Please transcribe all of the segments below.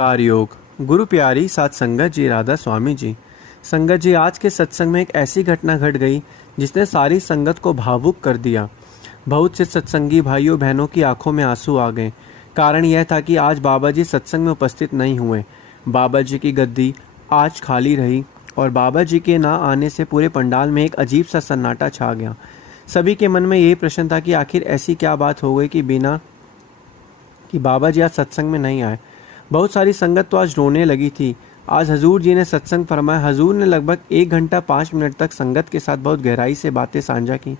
नमस्कार योग गुरु प्यारी साथ संगत जी राधा स्वामी जी। संगत जी, आज के सत्संग में एक ऐसी घटना घट गई जिसने सारी संगत को भावुक कर दिया। बहुत से सत्संगी भाइयों बहनों की आंखों में आंसू आ गए। कारण यह था कि आज बाबा जी सत्संग में उपस्थित नहीं हुए। बाबा जी की गद्दी आज खाली रही और बाबा जी के ना आने से पूरे पंडाल में एक अजीब सा सन्नाटा छा गया। सभी के मन में यही प्रश्न था कि आखिर ऐसी क्या बात हो गई कि बाबा जी आज सत्संग में नहीं आए। बहुत सारी संगत तो आज रोने लगी थी। आज हजूर जी ने सत्संग फरमाया। हजूर ने लगभग 1 घंटा 5 मिनट तक संगत के साथ बहुत गहराई से बातें साझा की।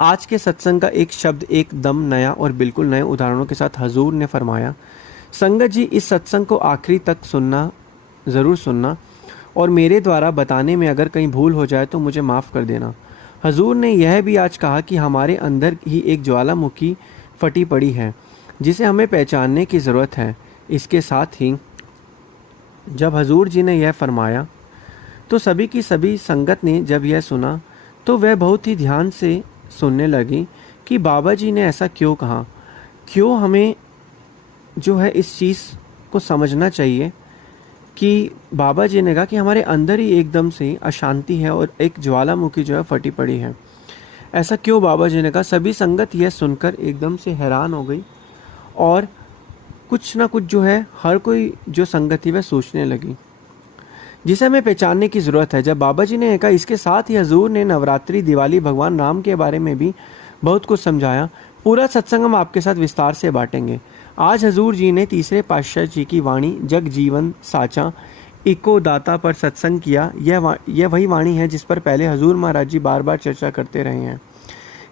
आज के सत्संग का एक शब्द एकदम नया और बिल्कुल नए उदाहरणों के साथ हजूर ने फरमाया, संगत जी इस सत्संग को आखिरी तक ज़रूर सुनना और मेरे द्वारा बताने में अगर कहीं भूल हो जाए तो मुझे माफ़ कर देना। हजूर ने यह भी आज कहा कि हमारे अंदर ही एक ज्वालामुखी फटी पड़ी है जिसे हमें पहचानने की ज़रूरत है। इसके साथ ही जब हजूर जी ने यह फरमाया तो सभी की सभी संगत ने जब यह सुना तो वह बहुत ही ध्यान से सुनने लगी कि बाबा जी ने ऐसा क्यों कहा। क्यों हमें जो है इस चीज़ को समझना चाहिए कि बाबा जी ने कहा कि हमारे अंदर ही एकदम से अशांति है और एक ज्वालामुखी जो है फटी पड़ी है। ऐसा क्यों बाबा जी ने कहा। सभी संगत यह सुनकर एकदम से हैरान हो गई और कुछ ना कुछ जो है हर कोई जो संगत थी वह सोचने लगी जिसे हमें पहचानने की ज़रूरत है। जब बाबा जी ने कहा, इसके साथ ही हजूर ने नवरात्रि, दिवाली, भगवान राम के बारे में भी बहुत कुछ समझाया। पूरा सत्संग हम आपके साथ विस्तार से बांटेंगे। आज हजूर जी ने तीसरे पातशाह जी की वाणी जग जीवन साचा इको दाता पर सत्संग किया। यह वही वाणी है जिस पर पहले हजूर महाराज जी बार बार चर्चा करते रहे हैं।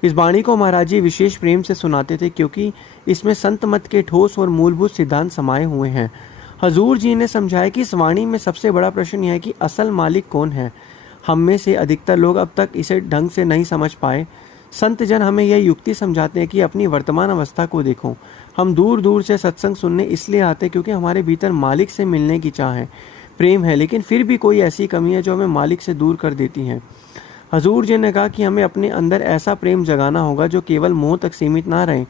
इस वाणी को महाराज जी विशेष प्रेम से सुनाते थे क्योंकि इसमें संत मत के ठोस और मूलभूत सिद्धांत समाये हुए हैं। हजूर जी ने समझाया कि इस वाणी में सबसे बड़ा प्रश्न यह है कि असल मालिक कौन है। हम में से अधिकतर लोग अब तक इसे ढंग से नहीं समझ पाए। संत जन हमें यह युक्ति समझाते हैं कि अपनी वर्तमान अवस्था को देखो। हम दूर दूर से सत्संग सुनने इसलिए आते क्योंकि हमारे भीतर मालिक से मिलने की चाह है, प्रेम है, लेकिन फिर भी कोई ऐसी कमी है जो हमें मालिक से दूर कर देती है। हजूर जी ने कहा कि हमें अपने अंदर ऐसा प्रेम जगाना होगा जो केवल मोह तक सीमित ना रहे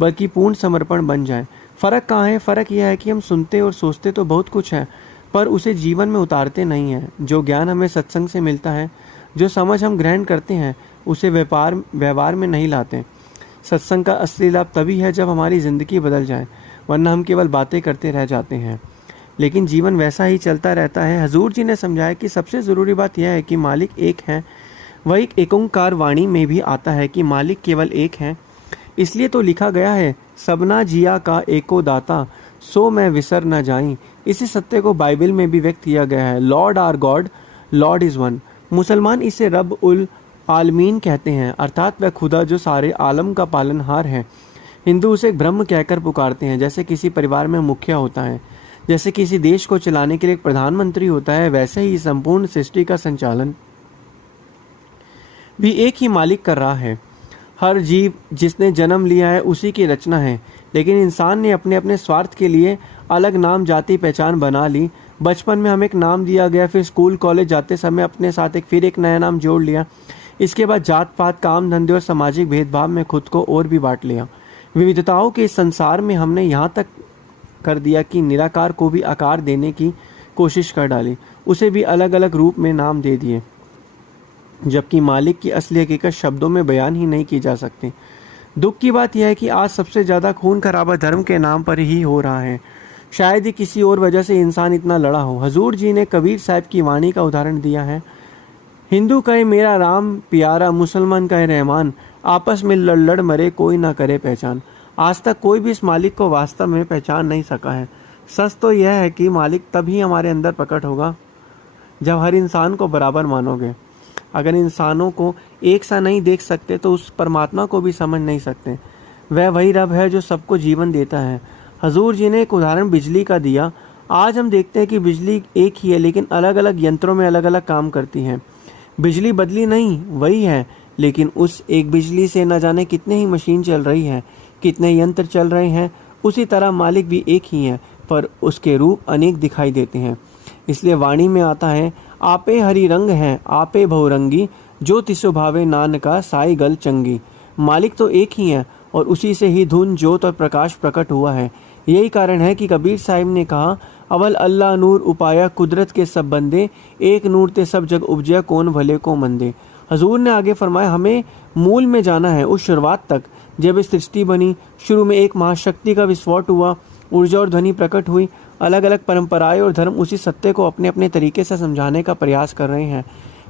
बल्कि पूर्ण समर्पण बन जाए। फ़र्क कहाँ है? फ़र्क यह है कि हम सुनते और सोचते तो बहुत कुछ है पर उसे जीवन में उतारते नहीं हैं। जो ज्ञान हमें सत्संग से मिलता है, जो समझ हम ग्रहण करते हैं, उसे व्यवहार में नहीं लाते। सत्संग का असली लाभ तभी है जब हमारी ज़िंदगी बदल जाए, वरना हम केवल बातें करते रह जाते हैं लेकिन जीवन वैसा ही चलता रहता है। हजूर जी ने समझाया कि सबसे ज़रूरी बात यह है कि मालिक एक है। वही एक ओंकार वाणी में भी आता है कि मालिक केवल एक है। इसलिए तो लिखा गया है, सबना जिया का एको दाता सो मैं विसर न जाई। इसी सत्य को बाइबल में भी व्यक्त किया गया है, lord are god, lord is one. मुसलमान इसे रब उल आलमीन कहते हैं, अर्थात वह खुदा जो सारे आलम का पालनहार है। हिंदू उसे ब्रह्म कहकर पुकारते हैं। जैसे किसी परिवार में मुखिया होता है, जैसे किसी देश को चलाने के लिए एक प्रधानमंत्री होता है, वैसे ही संपूर्ण सृष्टि का संचालन भी एक ही मालिक कर रहा है। हर जीव जिसने जन्म लिया है उसी की रचना है, लेकिन इंसान ने अपने अपने स्वार्थ के लिए अलग नाम, जाति, पहचान बना ली। बचपन में हमें एक नाम दिया गया, फिर स्कूल कॉलेज जाते समय अपने साथ फिर एक नया नाम जोड़ लिया। इसके बाद जात पात, काम धंधे और सामाजिक भेदभाव में खुद को और भी बांट लिया। विविधताओं के इस संसार में हमने यहाँ तक कर दिया कि निराकार को भी आकार देने की कोशिश कर डाली, उसे भी अलग अलग रूप में नाम दे दिए, जबकि मालिक की असली हकीकत शब्दों में बयान ही नहीं की जा सकती। दुख की बात यह है कि आज सबसे ज़्यादा खून खराबा धर्म के नाम पर ही हो रहा है। शायद ही किसी और वजह से इंसान इतना लड़ा हो। हजूर जी ने कबीर साहब की वाणी का उदाहरण दिया है, हिंदू कहे मेरा राम प्यारा, मुसलमान कहे रहमान, आपस में लड़ लड़ मरे कोई ना करे पहचान। आज तक कोई भी इस मालिक को वास्तव में पहचान नहीं सका है। सच तो यह है कि मालिक तभी हमारे अंदर प्रकट होगा जब हर इंसान को बराबर मानोगे। अगर इंसानों को एक सा नहीं देख सकते तो उस परमात्मा को भी समझ नहीं सकते। वह वही रब है जो सबको जीवन देता है। हजूर जी ने एक उदाहरण बिजली का दिया। आज हम देखते हैं कि बिजली एक ही है लेकिन अलग अलग यंत्रों में अलग अलग काम करती है। बिजली बदली नहीं, वही है, लेकिन उस एक बिजली से न जाने कितने ही मशीन चल रही है, कितने यंत्र चल रहे हैं। उसी तरह मालिक भी एक ही है पर उसके रूप अनेक दिखाई देते हैं। इसलिए वाणी में आता है, आपे हरि रंग है आपे बहुरंगी, जो तिसो भावे नानका साई गल चंगी। मालिक तो एक ही है और उसी से ही धुन, ज्योत और प्रकाश प्रकट हुआ है। यही कारण है कि कबीर साहिब ने कहा, अवल अल्लाह नूर उपाया कुदरत के सब बंदे, एक नूर ते सब जग उपजया कौन भले को मंदे। हजूर ने आगे फरमाया, हमें मूल में जाना है, उस शुरुआत तक जब इस सृष्टि बनी। शुरू में एक महाशक्ति का विस्फोट हुआ, ऊर्जा और ध्वनि प्रकट हुई। अलग अलग परंपराएं और धर्म उसी सत्य को अपने अपने तरीके से समझाने का प्रयास कर रहे हैं।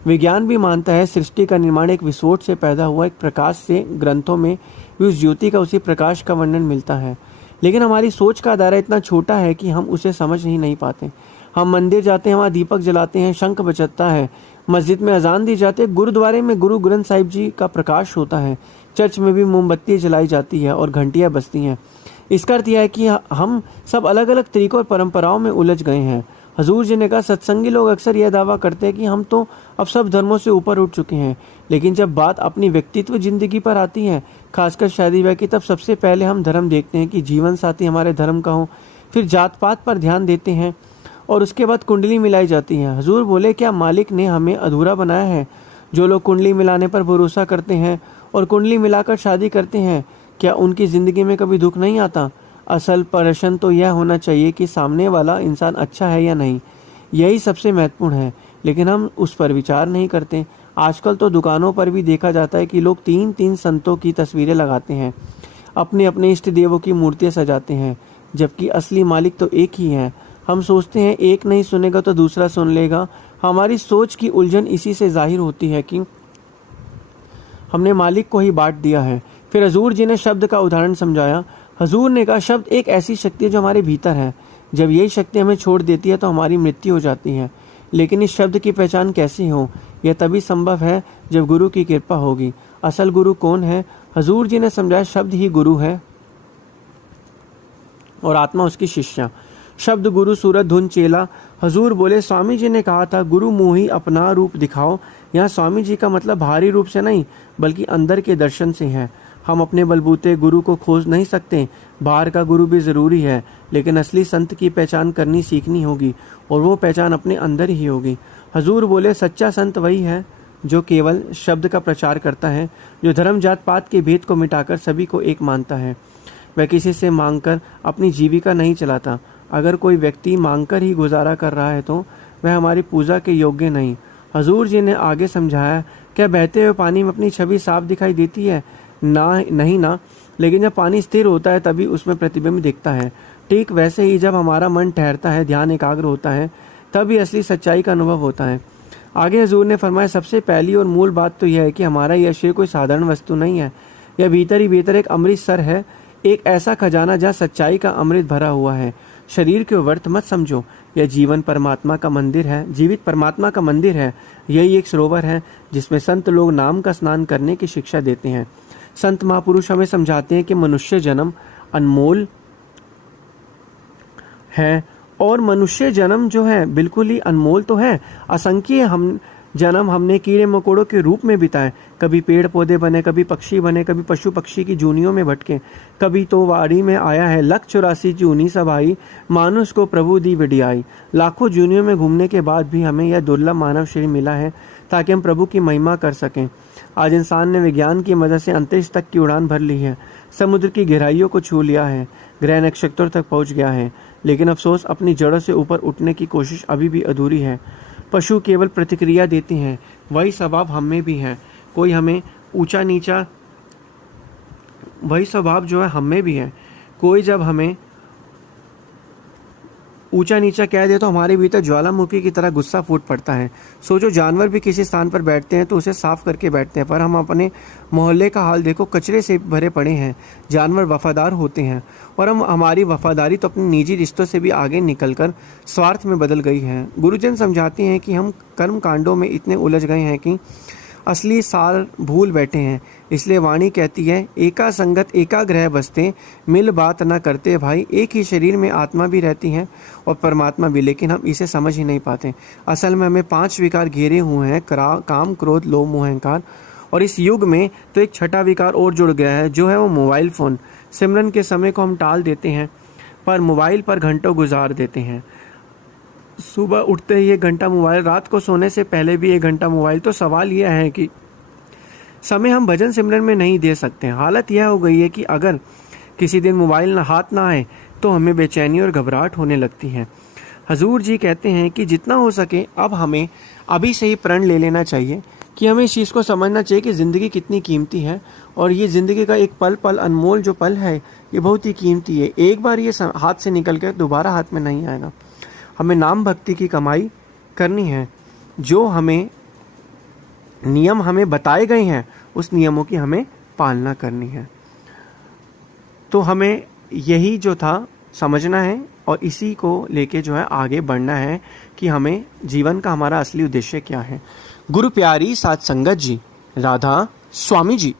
विज्ञान भी मानता है सृष्टि का निर्माण एक विस्फोट से पैदा हुआ एक प्रकाश से। ग्रंथों में भी उस ज्योति का, उसी प्रकाश का वर्णन मिलता है, लेकिन हमारी सोच का दायरा इतना छोटा है कि हम उसे समझ ही नहीं पाते। हम मंदिर जाते हैं, वहाँ दीपक जलाते हैं, शंख बजता है, मस्जिद में अजान दी जाती है, गुरुद्वारे में गुरु ग्रंथ साहिब जी का प्रकाश होता है, चर्च में भी मोमबत्ती जलाई जाती है और घंटियाँ बजती हैं। इसका अर्थ यह है कि हम सब अलग अलग तरीकों और परंपराओं में उलझ गए हैं। हजूर जी ने कहा, सत्संगी लोग अक्सर यह दावा करते हैं कि हम तो अब सब धर्मों से ऊपर उठ चुके हैं, लेकिन जब बात अपनी व्यक्तित्व जिंदगी पर आती है, खासकर शादी ब्याह की, तब सबसे पहले हम धर्म देखते हैं कि जीवन साथी हमारे धर्म का हो, फिर जात पात पर ध्यान देते हैं और उसके बाद कुंडली मिलाई जाती है। हजूर बोले, क्या मालिक ने हमें अधूरा बनाया है? जो लोग कुंडली मिलाने पर भरोसा करते हैं और कुंडली मिलाकर शादी करते हैं, क्या उनकी ज़िंदगी में कभी दुख नहीं आता? असल प्रश्न तो यह होना चाहिए कि सामने वाला इंसान अच्छा है या नहीं, यही सबसे महत्वपूर्ण है, लेकिन हम उस पर विचार नहीं करते। आजकल तो दुकानों पर भी देखा जाता है कि लोग 3-3 संतों की तस्वीरें लगाते हैं, अपने अपने इष्ट देवों की मूर्तियाँ सजाते हैं, जबकि असली मालिक तो एक ही है। हम सोचते हैं एक नहीं सुनेगा तो दूसरा सुन लेगा। हमारी सोच की उलझन इसी से जाहिर होती है कि हमने मालिक को ही बांट दिया है। फिर हजूर जी ने शब्द का उदाहरण समझाया। हजूर ने कहा, शब्द एक ऐसी शक्ति है जो हमारे भीतर है। जब यही शक्ति हमें छोड़ देती है तो हमारी मृत्यु हो जाती है। लेकिन इस शब्द की पहचान कैसे हो? यह तभी संभव है जब गुरु की कृपा होगी। असल गुरु कौन है? हजूर जी ने समझाया, शब्द ही गुरु है और आत्मा उसकी शिष्या। शब्द गुरु, सूरत धुन चेला। हजूर बोले, स्वामी जी ने कहा था, गुरु मुँह अपना रूप दिखाओ। यहाँ स्वामी जी का मतलब बाहरी रूप से नहीं, बल्कि अंदर के दर्शन से है। हम अपने बलबूते गुरु को खोज नहीं सकते। बाहर का गुरु भी ज़रूरी है, लेकिन असली संत की पहचान करनी सीखनी होगी और वो पहचान अपने अंदर ही होगी। हजूर बोले, सच्चा संत वही है जो केवल शब्द का प्रचार करता है, जो धर्म जात पात के भेद को मिटाकर सभी को एक मानता है। वह किसी से मांगकर अपनी जीविका नहीं चलाता। अगर कोई व्यक्ति मांगकर ही गुजारा कर रहा है तो वह हमारी पूजा के योग्य नहीं। हजूर जी ने आगे समझाया, क्या बहते हुए पानी में अपनी छवि साफ दिखाई देती है? नहीं ना, लेकिन जब पानी स्थिर होता है तभी उसमें प्रतिबिंब दिखता है। ठीक वैसे ही जब हमारा मन ठहरता है, ध्यान एकाग्र होता है, तभी असली सच्चाई का अनुभव होता है। आगे हजूर ने फरमाया, सबसे पहली और मूल बात तो यह है कि हमारा यह शरीर कोई साधारण वस्तु नहीं है। यह भीतर ही भीतर एक अमृत सर है, एक ऐसा खजाना जहाँ सच्चाई का अमृत भरा हुआ है। शरीर को व्यर्थ मत समझो, यह जीवन परमात्मा का मंदिर है, जीवित परमात्मा का मंदिर है। यही एक सरोवर है जिसमें संत लोग नाम का स्नान करने की शिक्षा देते हैं। संत महापुरुष हमें समझाते हैं कि मनुष्य जन्म अनमोल है, और मनुष्य जन्म जो है बिल्कुल ही अनमोल तो है। असंख्य हम जन्म हमने कीड़े मकोड़ों के रूप में बिताए, कभी पेड़ पौधे बने, कभी पक्षी बने, कभी पशु पक्षी की जूनियों में भटके, कभी तो वाड़ी में आया है। 184 जूनी सब आई, मानुष को प्रभु दी विडियाई। लाखों जूनियों में घूमने के बाद भी हमें यह दुर्लभ मानव शरीर मिला है ताकि हम प्रभु की महिमा कर सकें। आज इंसान ने विज्ञान की मदद से अंतरिक्ष तक की उड़ान भर ली है, समुद्र की गहराइयों को छू लिया है, ग्रह नक्षत्रों तक पहुंच गया है, लेकिन अफसोस अपनी जड़ों से ऊपर उठने की कोशिश अभी भी अधूरी है। पशु केवल प्रतिक्रिया देते हैं, वही स्वभाव हम में भी है। कोई हमें ऊंचा नीचा, वही स्वभाव जो है हम में भी है। कोई जब हमें ऊंचा नीचा कह दे तो हमारे भीतर ज्वालामुखी की तरह गुस्सा फूट पड़ता है। सोचो, जानवर भी किसी स्थान पर बैठते हैं तो उसे साफ करके बैठते हैं, पर हम अपने मोहल्ले का हाल देखो, कचरे से भरे पड़े हैं। जानवर वफादार होते हैं और हमारी वफादारी तो अपने निजी रिश्तों से भी आगे निकलकर स्वार्थ में बदल गई है। गुरुजन समझाते हैं कि हम कर्म कांडों में इतने उलझ गए हैं कि असली सार भूल बैठे हैं। इसलिए वाणी कहती है, एका संगत एका ग्रह बसते, मिल बात न करते भाई। एक ही शरीर में आत्मा भी रहती है और परमात्मा भी, लेकिन हम इसे समझ ही नहीं पाते। असल में हमें 5 विकार घेरे हुए हैं, काम क्रोध लोभ मोह अहंकार। और इस युग में तो एक छठा विकार और जुड़ गया है, जो है वो मोबाइल फ़ोन। सिमरन के समय को हम टाल देते हैं, पर मोबाइल पर घंटों गुजार देते हैं। सुबह उठते ही 1 घंटा मोबाइल, रात को सोने से पहले भी 1 घंटा मोबाइल। तो सवाल यह है कि समय हम भजन सिमरन में नहीं दे सकते। हालत यह हो गई है कि अगर किसी दिन मोबाइल हाथ ना आए तो हमें बेचैनी और घबराहट होने लगती है। हजूर जी कहते हैं कि जितना हो सके अब हमें अभी से ही प्रण ले लेना चाहिए कि हमें इस चीज़ को समझना चाहिए कि ज़िंदगी कितनी कीमती है और ये ज़िंदगी का एक पल पल अनमोल जो पल है ये बहुत ही कीमती है। एक बार ये हाथ से निकल कर दोबारा हाथ में नहीं आएगा। हमें नाम भक्ति की कमाई करनी है। जो हमें नियम हमें बताए गए हैं उस नियमों की हमें पालना करनी है। तो हमें यही जो था समझना है और इसी को लेके जो है आगे बढ़ना है कि हमें जीवन का हमारा असली उद्देश्य क्या है। गुरु प्यारी साथ संगत जी, राधा स्वामी जी।